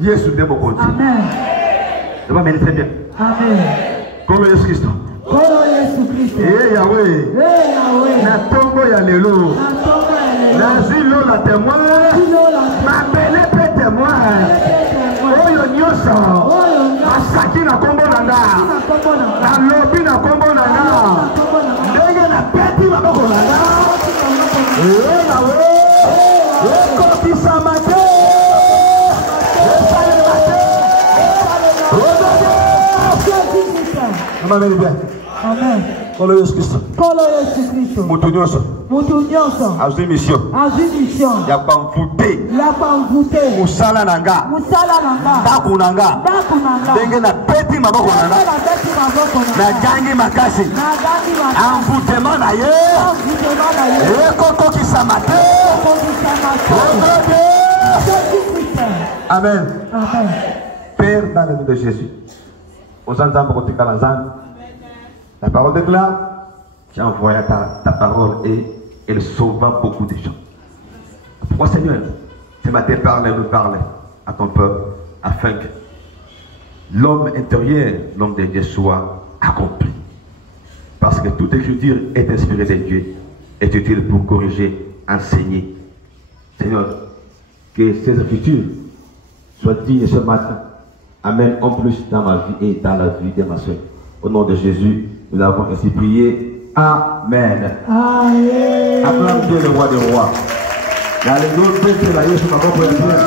Yesu ndemo konti. Amen. Eba meni très bien. Amen. Kolo Yesu Kristo. Kolo Yesu Kristo. Yahweh. Yahweh. Na tongo ya lelo. Na tongo ya lelo. Na zilo la témoin. Ma belle pe témoin. Oyo nyoso. Masaki na kombo nanga. Na lobi na kombo nanga. Ndenge na peti maboko nanga. Yahweh. Eko kisamate. Amen. Amen. Kolo Yesu Kristo. Kolo Yesu Kristo. Mutu nyonso. Mutu nyonso. Azwi mission. Azwi mission. Ya pamfute. Ya pamfute. Musala nanga. Musala nanga. Daku nanga. Daku nanga. Ndenge na peti maboko nanga. Na peti maboko nanga. Na jangi makasi. Na jangi makasi. Amfutema na ye. Amfutema na ye. Eko kisamate. Eko kisamate. Amen. Amen. Père, dans le nom de Jésus. La parole déclare, tu as envoyé ta parole et elle sauva beaucoup de gens. Pourquoi Seigneur, ce matin nous parle à ton peuple afin que l'homme intérieur, l'homme de Dieu soit accompli. Parce que toute écriture est inspirée de Dieu, est utile pour corriger, enseigner. Seigneur, que ces écritures soient dignes ce matin. Amen. En plus dans ma vie et dans la vie de ma soeur. Au nom de Jésus, nous avons ainsi prié. Amen. Amen. Acclame Dieu le roi des rois. La légion de la Yesu m'a compris bien.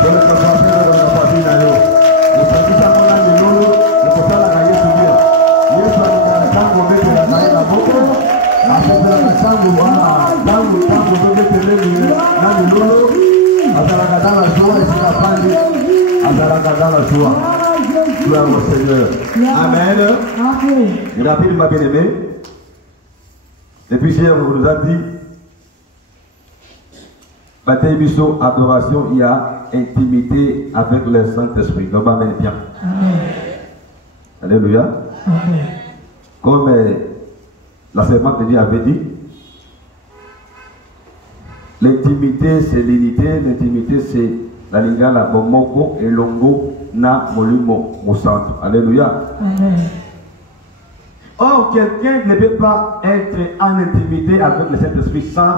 Je le comprends dans la famille d'ailleurs. Le petit amour là de l'eau, le portal à la Yesu bien. Yesu a dit à la chambre de la caille la boque. Après la chambre, dans le temps, vous devez te lever dans l'eau. Après la dans la joie et c'est la famille. Dans la joie. Gloire au Seigneur. Amen. Amen. Rapide, ma bien-aimée. Depuis hier, on nous a dit, bataille biso, adoration, il y a intimité avec le Saint-Esprit. Donc, amen bien. Amen. Alléluia. Amen. Comme la servante de Dieu avait dit, l'intimité c'est l'unité, l'intimité c'est la lingala bomoko et longo na molimo mosanto. Alléluia. Amen. Or, quelqu'un ne peut pas être en intimité avec le Saint-Esprit sans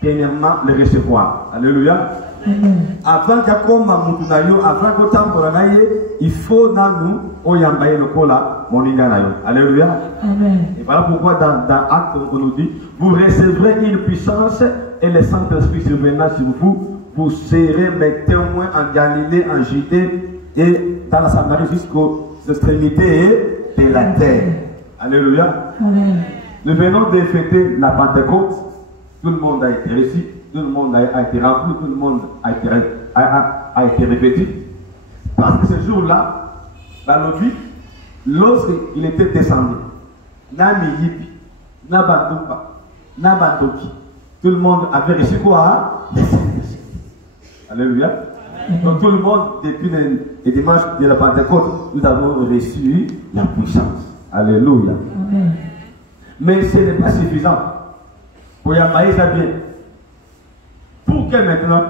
premièrement le recevoir. Alléluia. Amen. Avant il faut nous oyambaye le kola moninganayo. Alléluia. Amen. Et voilà pourquoi dans Actes on nous dit, vous recevrez une puissance et le Saint-Esprit surviendra sur vous. Vous serez mes témoins en Galilée, en Judée et dans la Samarie jusqu'aux extrémités de la terre. Alléluia. Amen. Nous venons de fêter la Pentecôte. Tout le monde a été reçu, tout le monde a été rempli, tout le monde a été répété. Parce que ce jour-là, dans le but, lorsqu'il était descendu, Nami Yipi, Nabandupa, Nabandoki, tout le monde avait reçu quoi? Alléluia. Donc tout le monde, depuis le dimanche de la Pentecôte, nous avons reçu la puissance. Alléluia. Amen. Mais ce n'est pas suffisant. Pour y avoir ça bien. Pour que maintenant,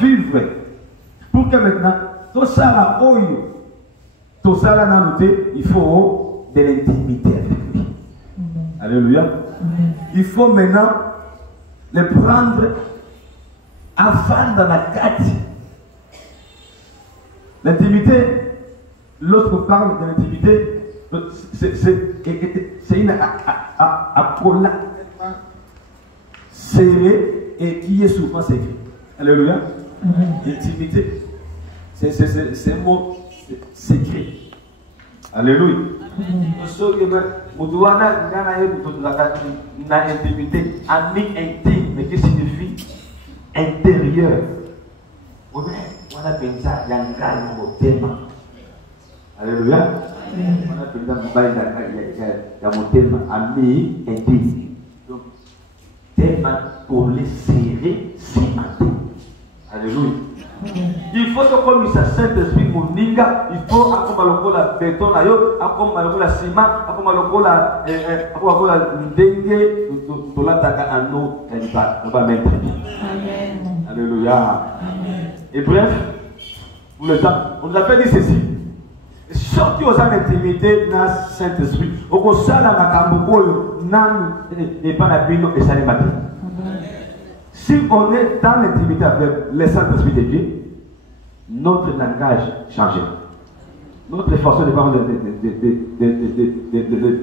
vivre. Pour que maintenant, tout ça là, tout ça là, il faut de l'intimité avec lui. Alléluia. Il faut maintenant le prendre avant dans la carte. L'intimité, l'autre parle de l'intimité, c'est une accolade serrée et qui est souvent secret. Alléluia. L'intimité, c'est un mot secret. Alléluia. Intimité, ami intime, mais qui signifie intérieur. On appelle ça l'engagement au thème. Alléluia. On appelle ça mon thème, ami intime. Donc, thème pour les serrer, cimenter. Alléluia. Il faut que comme ça Saint-Esprit moninga, il faut comme la béton là yo, comme la ciment, comme la dengue, tout là taka anno, on va mettre très bien. Amen. Alléluia. Amen. Et bref, pour le temps, on nous a fait dire ceci. Sorti aux intimité dans Saint-Esprit, au conseil la makambo nan et pas la bino et ça les matin. Si on est dans l'intimité avec le Saint-Esprit de Dieu, notre langage change. Notre façon de parler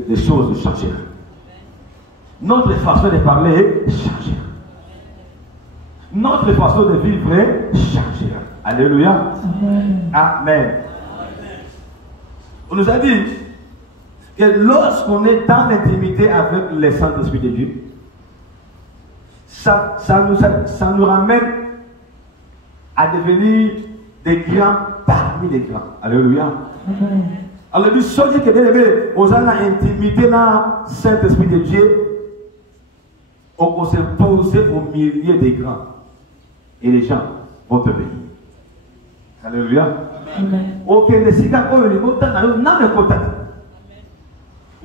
des choses change. Notre façon de parler change. Notre façon de vivre change. Alléluia. Amen. On nous a dit que lorsqu'on est dans l'intimité avec le Saint-Esprit de Dieu, ça nous ramène à devenir des grands parmi les grands. Alléluia. Alors, il dit que nous avons intimité dans le Saint-Esprit de Dieu, on peut se poser au milieu des grands. Et les gens vont te bénir. Alléluia. Ok, les cigares, on les monte, on n'a pas de contact.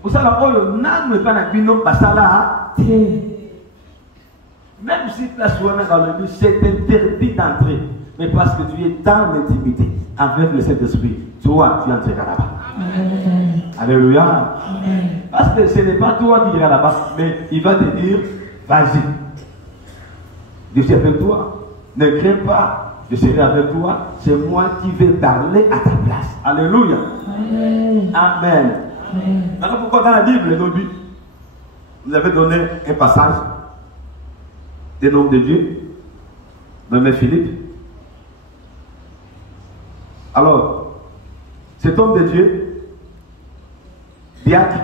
Vous savez, on n'a pas de contact. Même si place où on est dans le but, c'est interdit d'entrer. Mais parce que tu es dans l'intimité avec le Saint-Esprit, toi, tu entreras là-bas. Alléluia. Parce que ce n'est pas toi qui iras là-bas, mais il va te dire, vas-y. Je suis avec toi. Ne crains pas, je serai avec toi. C'est moi qui vais parler à ta place. Alléluia. Amen. Maintenant, pourquoi dans la Bible, vous avez donné un passage des noms de Dieu, nommé Philippe. Alors, cet homme de Dieu, diacre,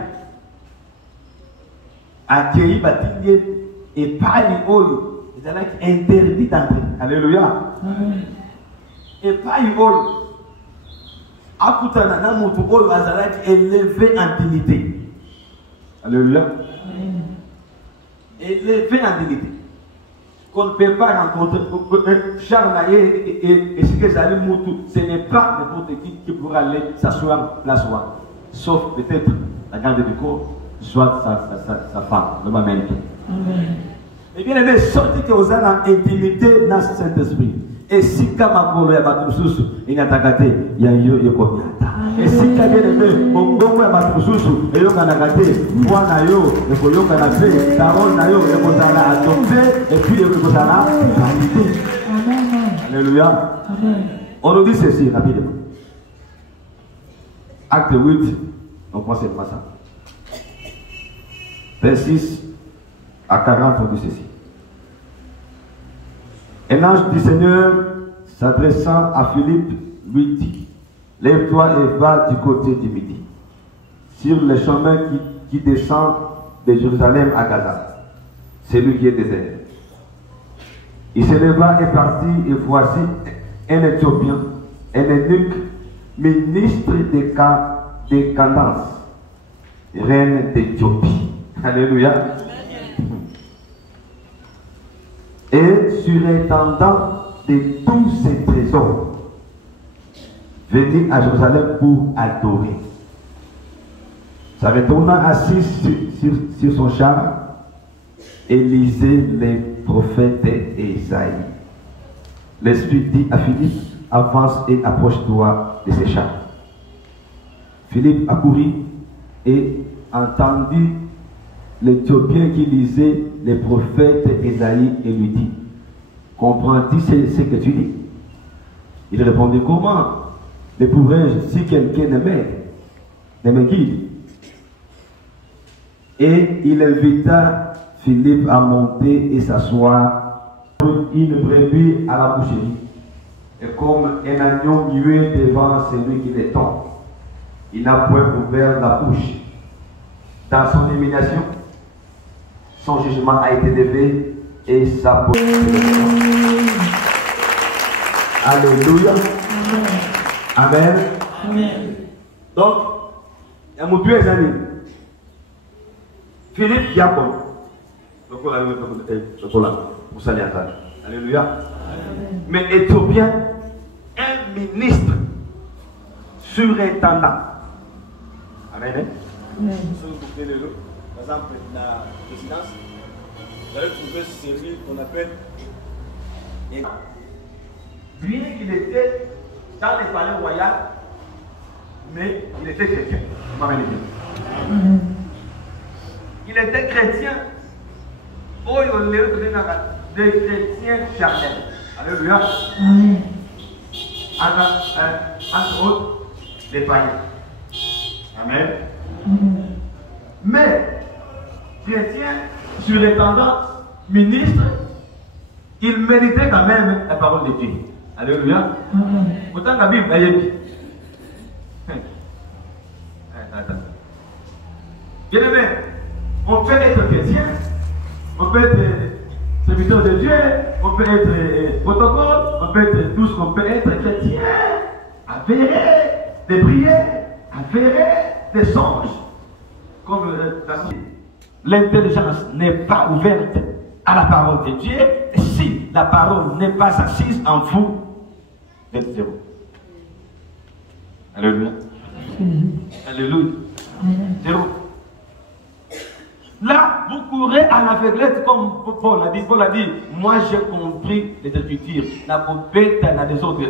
accueilli, baptisé, et pas l'oyo, il est interdit d'entrer. Alléluia. Et pas l'oyo, à côté de la moto, il est élevé en dignité. Alléluia. Élevé en dignité. Qu'on ne peut pas rencontrer Charles et ce que j'allais moutou, ce n'est pas n'importe qui pourra aller s'asseoir la soie. Sauf peut-être la garde du corps, soit sa femme, le mamelle. Et bien aimé, sorti que vous avez intimité dans ce Saint-Esprit. Et si Kamakolo ya Batususu, il y a Takate, il y a Yokomiata. Et si bien aimé, Bongo ya Batususu, il y a Kanakate, Moi Nayo, il faut Yokanate, Tarol Nayo, il faut Zala adopté, et puis il faut Zala validé. Alléluia. On nous dit ceci rapidement. Acte 8, on pense pas ça. 26 à 40, on dit ceci. Un ange du Seigneur, s'adressant à Philippe, lui dit, lève-toi et va du côté du midi, sur le chemin qui descend de Jérusalem à Gaza. C'est lui qui est désert. Il se leva et partit, et voici un Éthiopien, un eunuque, ministre de Candace, reine d'Éthiopie. Alléluia. Et surintendant de tous ses trésors, venir à Jérusalem pour adorer. Ça retourna assis sur son char et lisait les prophètes d'Ésaïe. l'Esprit dit à Philippe, avance et approche-toi de ces chars. Philippe accourut et entendit l'Éthiopien qui lisait les prophètes Ésaïe et lui dit, comprends-tu ce que tu dis? Il répondit, comment le pourrais-je si quelqu'un ne me guide? Et il invita Philippe à monter et s'asseoir une brebis à la boucherie. Et comme un agneau muet devant celui qui l'étend, il n'a point ouvert la bouche. Dans son élimination, son jugement a été levé et sa bouche. Alléluia. Amen. Amen. Donc, il y a mon Dieu les amis. Philippe Diacon. Donc, on a eu pour ça, alléluia. Amen. Mais Éthiopien, un ministre surintendant. Amen. Amen. Par exemple, la présidence, vous allez trouver celui qu'on appelle. Bien qu'il était dans les palais royaux, mais il était chrétien. Il était chrétien. Oh, il est des chrétiens charnels. Alléluia. Entre autres, les païens. Amen. Mais, chrétien, surintendant, ministre, il méritait quand même la parole de Dieu. Alléluia. Autant la Bible, elle est dit. Bien aimé, on peut être chrétien, on peut être serviteur de Dieu, on peut être protocole, on peut être tout ce qu'on peut être chrétien, avéré, des prières, avéré, des songes. Comme l'intelligence n'est pas ouverte à la parole de Dieu, si la parole n'est pas assise en vous, vous êtes zéro. Alléluia. Alléluia. Zéro. Là, vous courez à l'aveuglette comme Paul a dit. Paul a dit, moi j'ai compris les Écritures. La compète dans les autres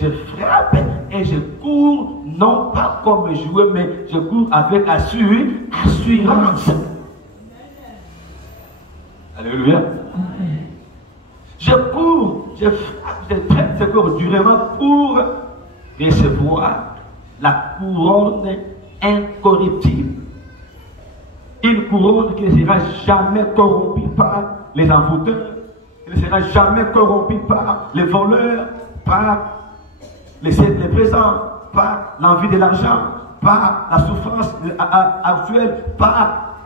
je frappe et je cours, non pas comme jouer, mais je cours avec assurance. Alléluia. Je cours, je frappe, je traite ce corps durement pour recevoir la couronne incorruptible. Une couronne qui ne sera jamais corrompue par les envoûteurs, qui ne sera jamais corrompue par les voleurs, par les présents, par l'envie de l'argent, par la souffrance actuelle, par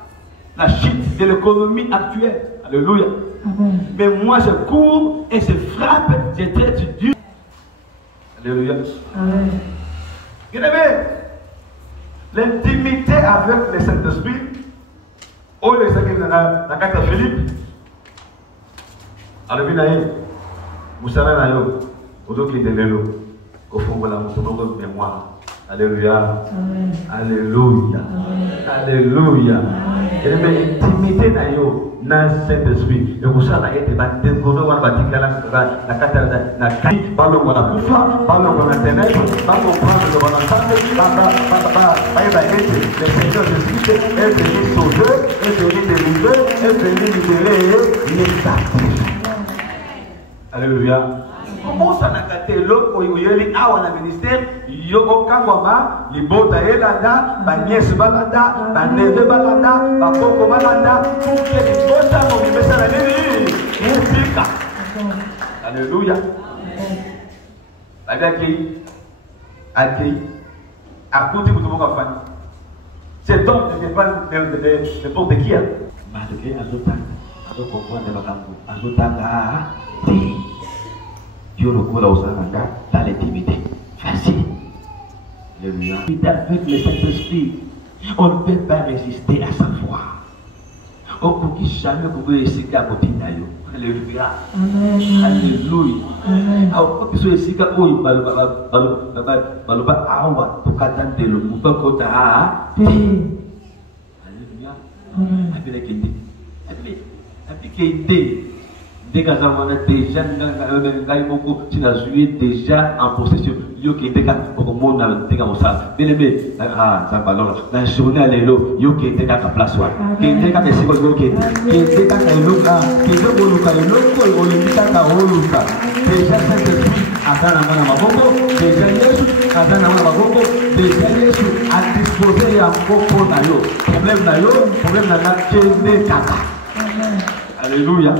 la chute de l'économie actuelle. Alléluia. Amen. Mais moi je cours et je frappe, je traite Dieu. Alléluia. Amen. Bien-aimé, l'intimité avec le Saint-Esprit, oh les amis, la carte à Philippe, alléluia, vous savez, vous devez de l'élo, au fond, voilà, vous savez, votre mémoire. Alléluia. Amen. Alléluia. Amen. Alléluia. Et l'intimité dans le Saint-Esprit. Et vous savez, il y a des découvertes, la carte, la carte, par le monde à Koufa, par le monde à Ténèbres, par le monde de l'ensemble, le Seigneur Jésus est venu sauver, est venu délivrer, est venu libérer les captifs. Alléluia. Comment ça n'a pas été l'homme où il y a eu un ministère, il y a eu un les bota elanda, ba nièce balanda, ba neve balanda, ba koko balanda, tout les bota pour les messages à l'ennemi. Alléluia. Accueilli. À côté de tout le monde. Cet homme n'était pas n'importe qui. Malgré à Dieu recoule aux Saranga dans l'intimité. Facile. Alléluia. Avec le Saint-Esprit, on ne peut pas résister à sa foi. On ne peut jamais résister à côté d'ailleurs. Alléluia. Alléluia. Alors, quand tu es ici, quand tu es Alléluia. déjà en possession. Yo qui était au monde dans ça. Bien aimé, ça ballon. Dans la journée à l'élo, yo qui était à la place. Qui était à ce que qui était à l'oka, qui était au local, l'oko, au limita à oluka. Déjà cette esprit à dans la main à maboko, déjà Yesu à dans la main à maboko, déjà Yesu à disposer à maboko na yo. Problème na la kende kaka. Alléluia.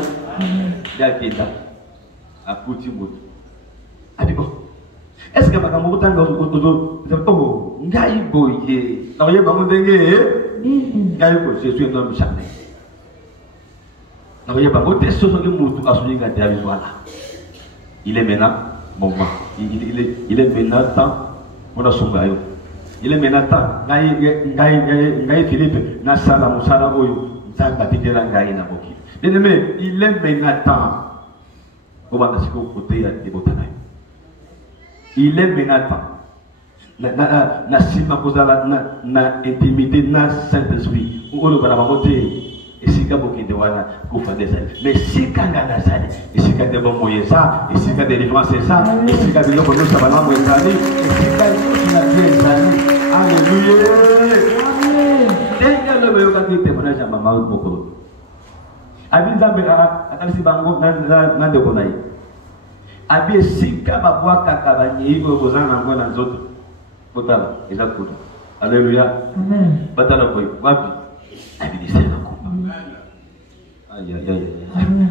Ya kenda. Akuti moto. Adibo. Est-ce que makambo kutanga ozo ngai boye na oye bango ndenge ngai ko Jésus est homme charnel na oye bango te soso ke mutu asulinga te abizwala il est maintenant moment il est maintenant temps on songa yo il est maintenant temps ngai Philippe na sala musala oyo nzanga tikela ngai na boki bien aimé il est maintenant temps ko banda siko côté ya debotana. Il est maintenant na sima kozala na intimité na Saint-Esprit ou le balamote et si kaboki de wana ko fa des mais si kanga na zali et si kanga bon moyen ça et si kanga délivrance c'est ça et si kanga biloko no sabana mo ezali et si kanga na bien ezali alléluia amen denga le meyo kanga témoignage à maman boko abinza mbeka atalisi bango na de konai abi sika babwa kaka banyigo bozana ngo na nzoto botala ezakuta alléluia amen batala boy wapi abi disena ko aïe aïe aïe amen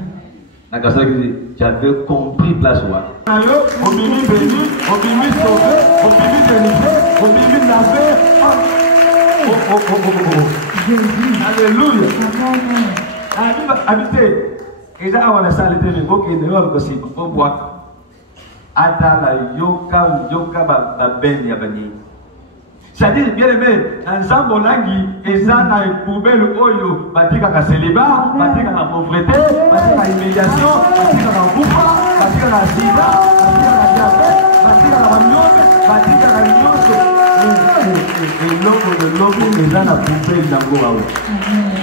nakasa ki j'avais compris place wa ayo obimi béni obimi sauvé obimi délivré obimi lavé alléluia amen habité eza awana salite ni boke ne wa ko si ko boa Adala yoka ba ben ya bani. C'est-à-dire bien aimé, dans Zambolangi, ezana e poubelle oyo, batika ka célibat, batika ka pauvreté, batika ka humiliation, batika ka boufa, batika ka sida, batika ka diabète, batika ka myome, batika ka nyonso. Et l'homme de l'homme ezana poubelle nango awo.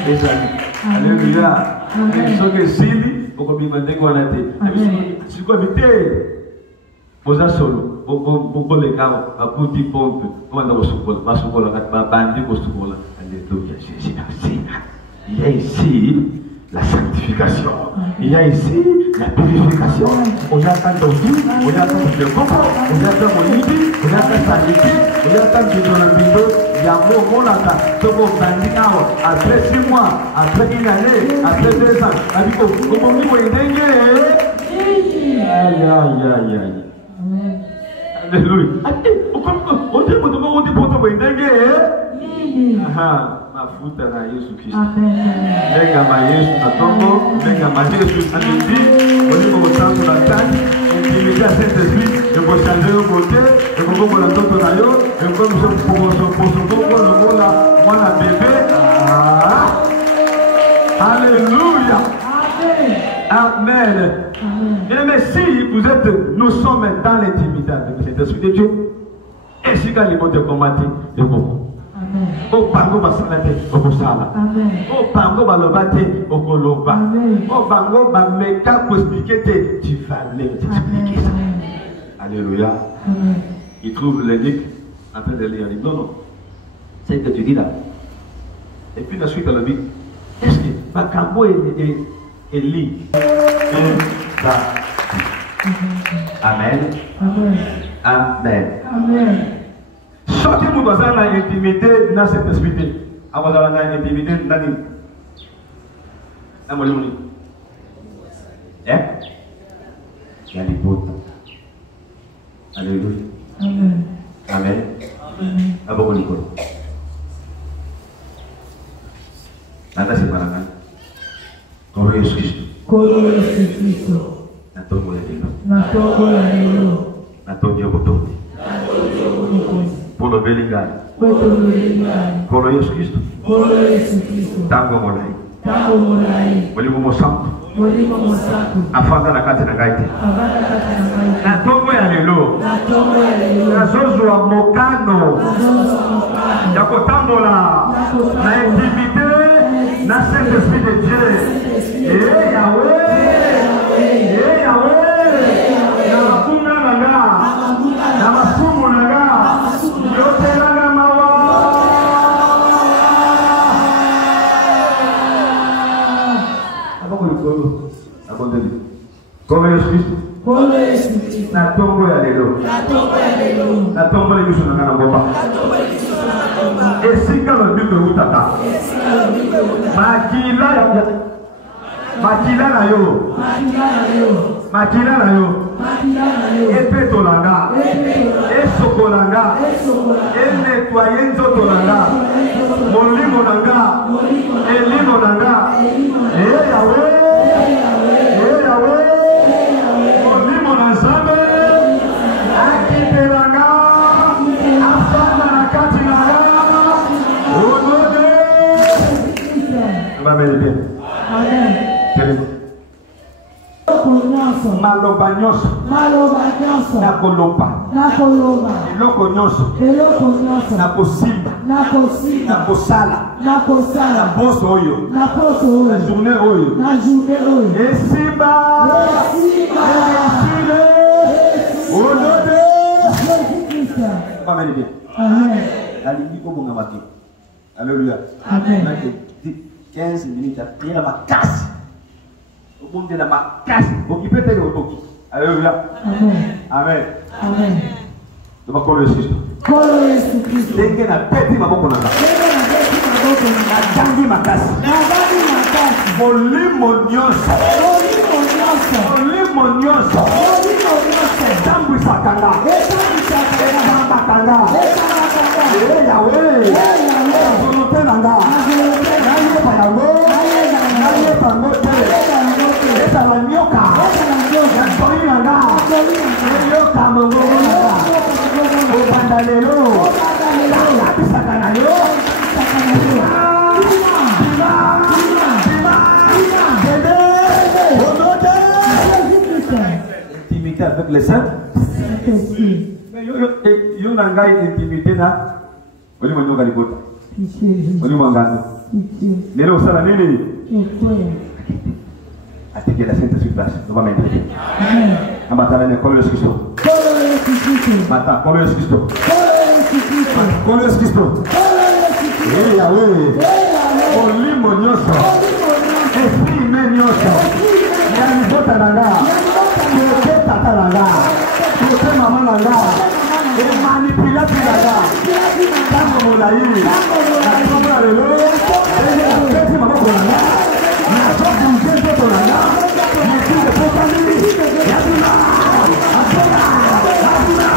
Ezali. Alléluia. Soke sili, okobima ndeko wana te. Siko bité. Boza solo, bobo le gars, à bout du pompe, on va au soukola, va soukola, va bandi au soukola. Alléluia, Jésus merci. Il y a ici la sanctification, il y a ici la purification. On y a tant d'ouvrir, on y a tant de coco, on y a tant de lidi, on y a tant de sanité, on y a tant de donamito. Il y a beaucoup de tout le monde après 6 mois, après 1 année, après 2 ans. Avec comment vous voyez, aïe aïe aïe aïe. Alléluia. On dit pour toi, on dit pour toi, mafuta na Yesu Kristo. Menga ma Yesu na tongo, menga ma Yesu na ndi, on dit santo na tani, intimité à Saint-Esprit, et pour changer le côté, et pour qu'on la tonto na yo, et pour qu'on le la bébé. Alléluia. Amen. Mais si nous sommes dans l'intimité de cet esprit de Dieu, et si quand les mots de combattre, de beaucoup. Au bango basalate, au kosala. Au bango balobate, au koloba. Au bango bameka pour expliquer, tu vas t'expliquer ça. Alléluia. Il trouve l'énigme en train de lire. Non, non. C'est ce que tu dis là. Et puis la suite à la vie. Est-ce que Bakambo est lit? Amen. Amen. Amen. Sortez-nous dans l'intimité dans cette esprit. Avant dans l'intimité, Nani. Amoloni. Hein? Il y a des beaux temps. Alléluia. Amen. Amen. Aboko Nicole. Nanda c'est pas la main. Koro Yesu Kristo. Koro Yesu Kristo. Natongo ya lelo. Natongo ya lelo. Natongo ya botondi. Polo Belingani. Koro Yesu Kristo. Koro Yesu Kristo. Tango molai. Tango molai. Molimo mosantu. Molimo mosantu. Afanda na kati na gaiti. Afanda na kati na gaiti. Natongo ya lelo. Natongo ya lelo. Nazozo wa mokano. Nazozo wa mokano. Ya kotambola. Na intimité. na Saint-Esprit de Dieu. Eh Yahweh, eh Yahweh, na mafunga nanga, na masumu nanga, yote nanga mawa. Abako likolo, abondeli. Comme Jésus Christ. Na tombo ya lelo. Na tombo ya biso nanga na ngomba. Esika lo biso utaka. Makila na yo. Epetolanga. Esokolanga. Enetwaye nzoto nanga. Molimo nanga. Elimo nanga. Yahweh. Yahweh. Molimo na Nzambe. Akitelanga. Afana na kati nanga. Onode. Amen. Amen. Maloba nyonso nakoloba eloko nyonso nakosimba nakosala na poso oyo na journée oyo esimba olode amen. Alingi kobonga maki. Alléluia. Amen. 15 minutes à prier ma casse. Au monde de ma casse. Occupez tes otoki. Alléluia. Amen. Amen. Amen. De ma colère Christ. Dès que na petit ma boko nanga. Na jangi ma casse. Molimo nyonso. Jambu sakanga. Makanga. Yahweh. Volonté nanga. Naye payango. Naye pangote. Esa la nyoka. Yakori nanga. Nyoka mongogo nanga. Obanda lelo. Lati sakana yo. Intimité avec les saints. Yo nanga intimité na. Oli monyoka libota. Oli mangano. Lelo sala nini? Attique la Sainte sur place. Nous va mettre. Amen. Amatala ne kolo Yesu Kristo. Mata kolo Yesu Kristo. Kolo Yesu Kristo. Yahweh. Oli monyoso. Esprit menyoso. Yani bota nanga. Kote tata nanga. Kote mama nanga. Manipulateur nanga. Tango molai. Tango lelo. Esi mama nanga. Na soki mjengo nanga. Yesu de potani. Yaduna. Asona. Yaduna.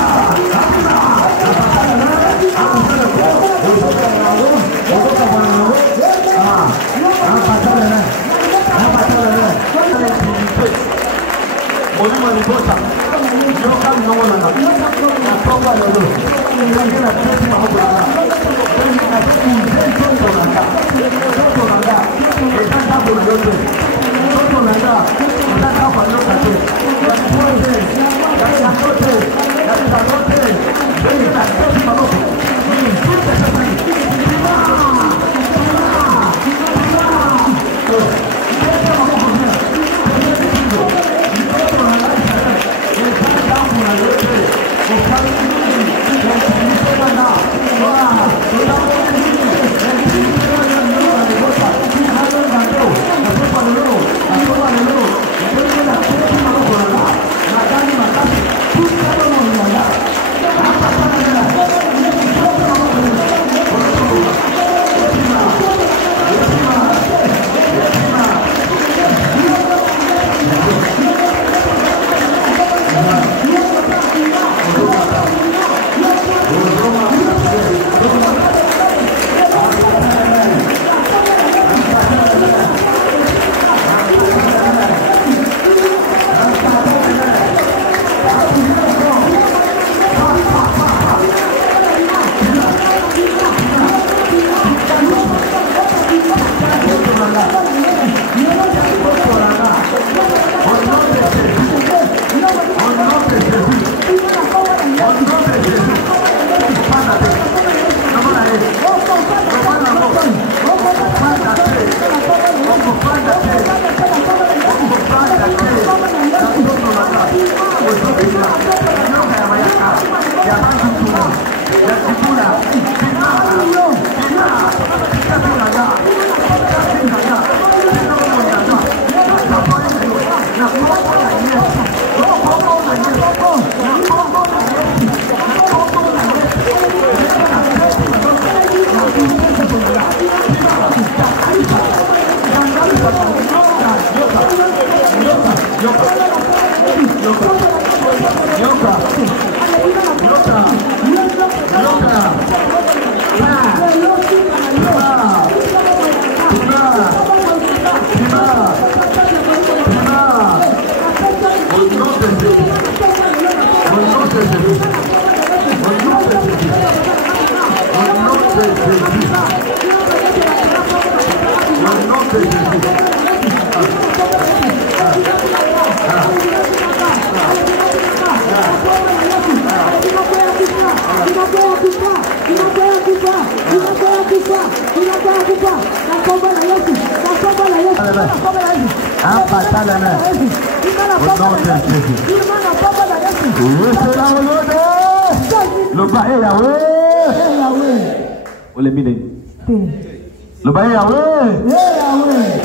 No.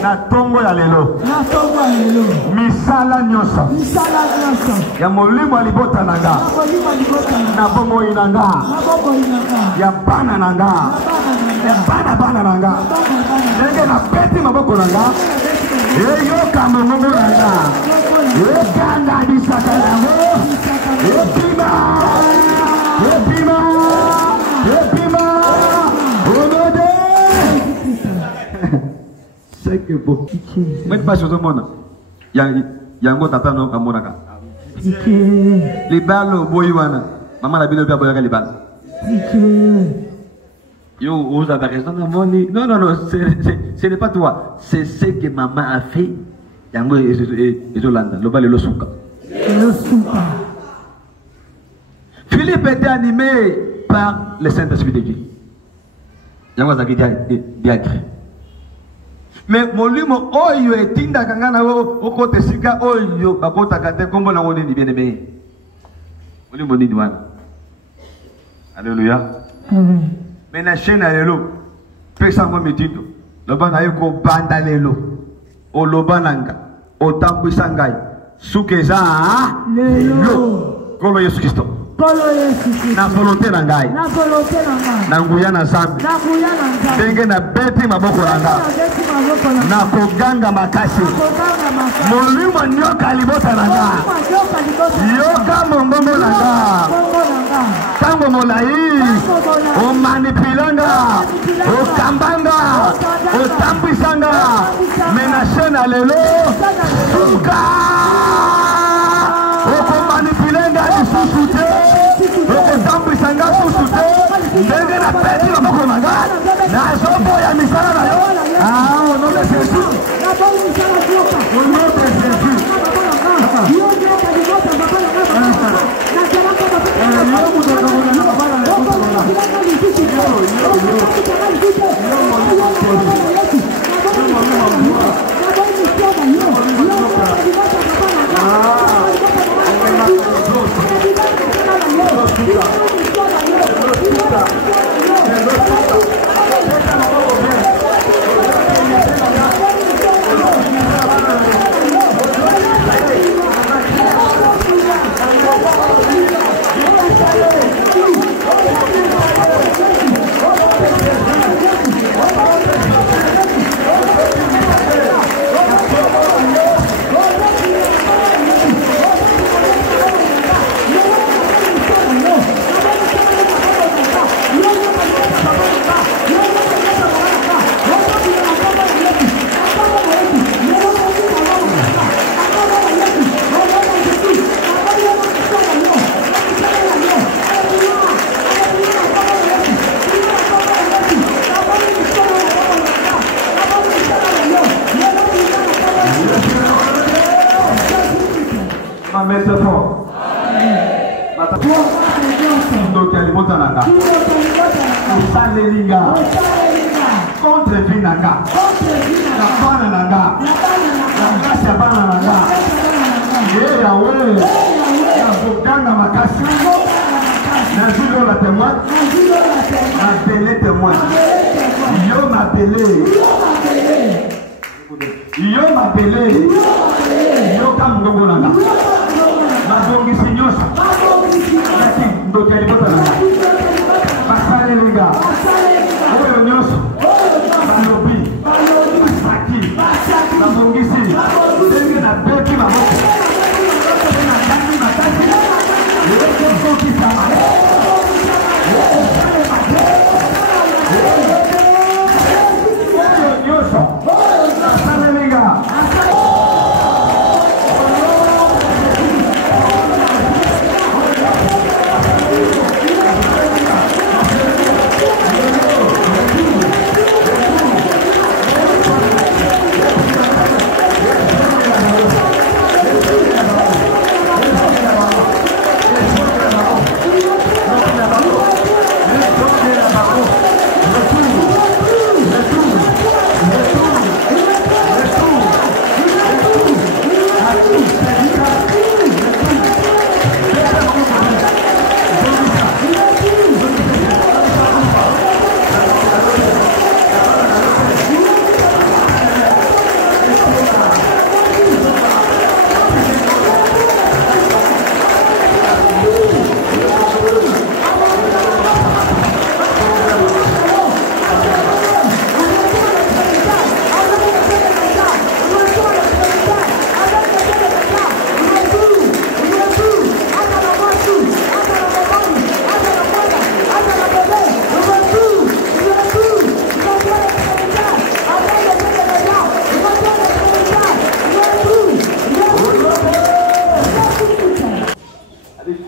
na tongo ya lelo misala nyonso ya molimo ya libota na nga na bomoi na nga ya bana na nga ya bana na nga ndenge na peti maboko na nga eyoka mongongo na nga ekanda bisaka yango epima c'est que bon mais pas sur tout le monde yango tata no kamonaka libalo boywana maman la bino boyaka libalo yo vous avez raison non ce n'est pas toi c'est ce que maman a fait yango ezolanda lobale lo suka Philippe était animé par le Saint-Esprit de Dieu yango zaki diacre. Mais molimo oyo etinda kangana oko tesika oyo bakota kate kombo na ngoni ni bien-aimé. Molimo ni wana. Alléluia. Mais na chaîne alelo. Pesa ngo mitindo. Loba na yeko banda lelo. O loba nanga. O tambisa ngai. Sukeza lelo. Kolo Yesu Kristo. Na volonté na ngai na nguya na zambi ndenge na beti maboko na nga na koganga makasi molimo nyoka libota na nga yoka mongongo na nga tango molai omanipilanga okambanga otambwisanga menashe na lelo suka okomanipilenga lisusu te okotambwisanga susu te ndenge na peti maboko na nga nazoboya misala na yo au nom de Jésus au nom de Jésus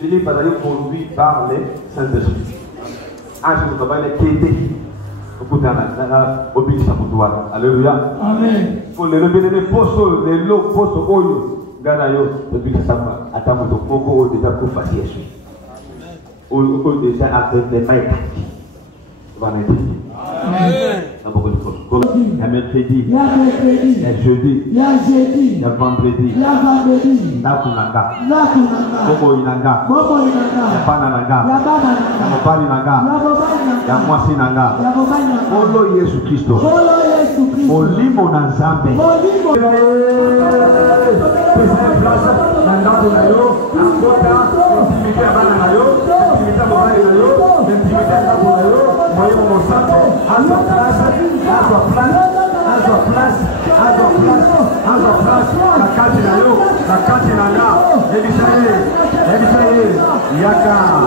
Philippe a été conduit par les Saint-Esprit. Ange de travail qui était au pays de Samoudouane. Alléluia. Amen. Pour le bien-aimé, poste, les lots, poste, oyo, Ganayo, depuis que ça m'a attendu, donc, beaucoup déjà pour faire Jésus. Ou déjà avec des mailles. Amen. Il y a mercredi, il y a jeudi, il y a vendredi, il y a Kunanga, Bobo Inanga, il y a Pananaga, il y a Mopali Naga, il y a Mwasi Naga, Olo Yesu Christo, Olimo Nanzambe. Yaka,